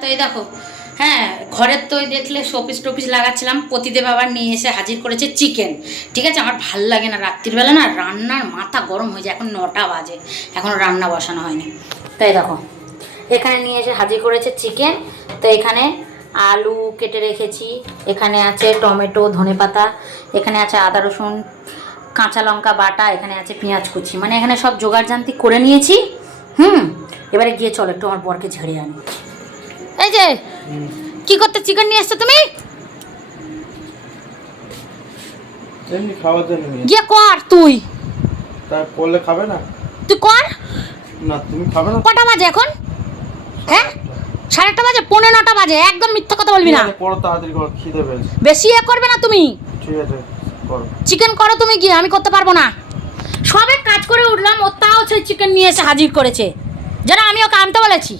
তো এই দেখো। হ্যাঁ ঘরের তো দেখলে শোপিস টপিস লাগাচ্ছিলাম, পতিদেব আবার নিয়ে এসে হাজির করেছে চিকেন ঠিক আছে, আমার ভালো লাগে না রাত্রিবেলা না রান্নার মাথা গরম হয়ে যায়, এখন নটা বাজে, এখন রান্না বসানো হয়নি। তাই দেখো, এখানে নিয়ে এসে হাজির করেছে চিকেন তো এখানে আলু কেটে রেখেছি, এখানে আছে টমেটো ধনেপাতা এখানে আছে আদা রসুন, কাঁচা লঙ্কা বাটা, এখানে আছে পেঁয়াজ কুচি। মানে এখানে সব জোগাড় জান্তি করে নিয়েছি, হুম, এবারে গিয়ে চলো, একটু আমার বরকে ঝেড়ে আনি। এই যে কি করতে চিকেন নিয়ে এসছো তুমি? এমনি খাওয়ার জন্য নিয়ে গিয়ে কর তুই। তাই করলে খাবে না? তুই কর। না তুমি খাবে না? কটা বাজে এখন? হ্যাঁ? সাড়ে আটটা বাজে পৌনে নটা বাজে একদম মিথ্যা কথা বলবি না। করো তাড়াতাড়ি করো খিদে পেয়েছে। বেশি এ করবে না তুমি। ঠিক আছে করো। চিকেন করো তুমি গিয়ে আমি করতে পারব না। সবে কাজ করে উঠলাম ও তাও সেই চিকেন নিয়ে এসে হাজির করেছে। যেন আমি ওকে আনতে বলেছি।